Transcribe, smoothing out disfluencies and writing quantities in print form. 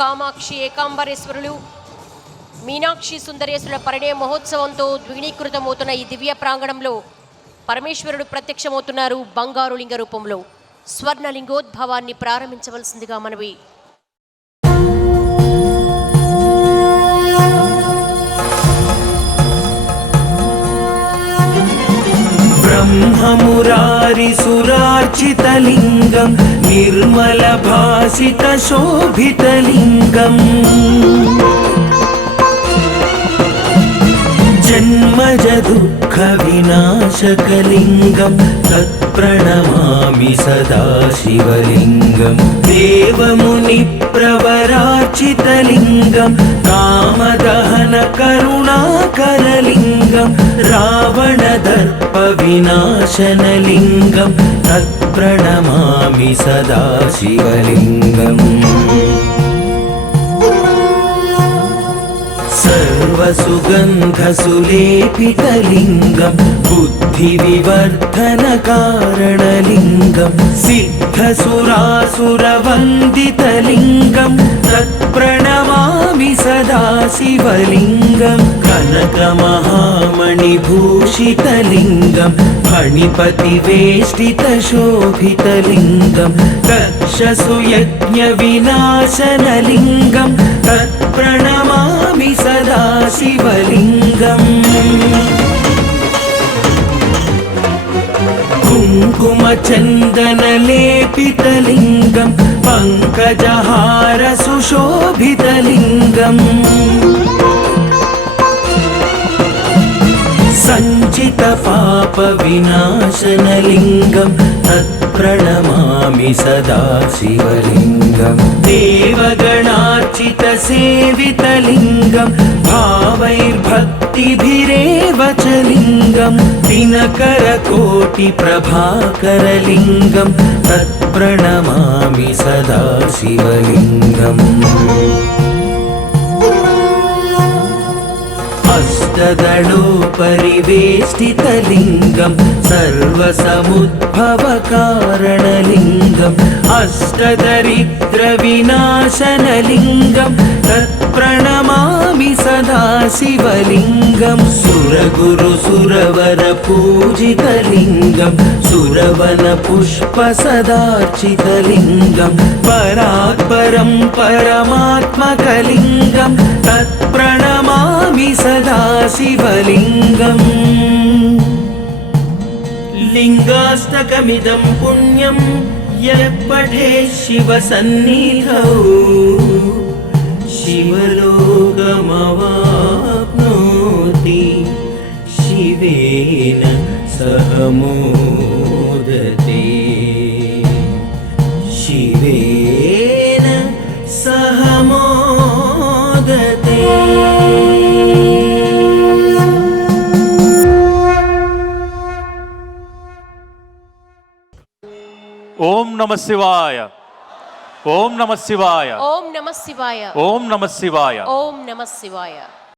కామాక్షి ఏకాంబరేశ్వరులు మీనాక్షి సుందరేశ్వరుల పరిణయ మహోత్సవంతో ద్విగుణీకృతమవుతున్న ఈ దివ్య ప్రాంగణంలో పరమేశ్వరుడు ప్రత్యక్షమవుతున్నారు బంగారు లింగ రూపంలో. స్వర్ణలింగోద్భవాన్ని ప్రారంభించవలసిందిగా మనవి. ब्रह्ममुरारिसुरार्चितलिङ्गं निर्मलभासितशोभितलिङ्गम् जन्मजदुःखविनाशकलिङ्गं तत्प्रणमामि सदा शिवलिङ्गं. देवमुनिप्रवरार्चितलिङ्गं कामदहनकरुणाकरलिङ्गं रावणदर्पविनाशनलिङ्गं तत्प्रणमामि सदा शिवलिङ्गम्. सर्वसुगन्धसुलेपितलिङ्गं बुद्धिविवर्धनकारणलिङ्गं सिद्धसुरासुरवन्दितलिङ्गं तत्प्रणमामि सदा शिवलिङ्गं. कनकमहामणिभूषितलिङ्गं फणिपतिवेष्टितशोभितलिङ्गं दक्षसुयज्ञविनाशनलिङ्गं तत्प्रणमामि सदा शिवलिङ्गम्. कुङ्कुमचन्दनलेपितलिङ्गं पङ्कजहारसुशोभितलिङ्गम् सञ्चितपापविनाशनलिङ्गं तत्प्रणमामि सदा शिवलिङ्गं. देवगणार्चितसेवितलिङ्गं भावैर्भक्तिभिरेव च लिङ्गं दिनकरकोटिप्रभाकरलिङ्गं तत्प्रणमामि सदा शिवलिङ्गम्. अष्टदलोपरिवेष्टितलिङ्गं सर्वसमुद्भवकारणलिङ्गम् अष्टदरिद्रविनाशनलिङ्गं तत्प्रणमामि सदा शिवलिङ्गं. सुरगुरुसुरवरपूजितलिङ्गं सुरवनपुष्पसदार्चितलिङ्गं परात्परं परमात्मकलिङ्गं तत्प्रणमामि सदा शिवलिङ्गम्. लिङ्गाष्टकमिदं पुण्यं यः पठेत् शिवसन्निधौ शिवलोकमवाप्नोति शिवेन सह मोदते शिवेन सह मोदते. ओम नमः शिवाय. ओम नमः शिवाय. ఓం నమః శివాయ. ओम नमः शिवाय. ఓం నమః శివాయ.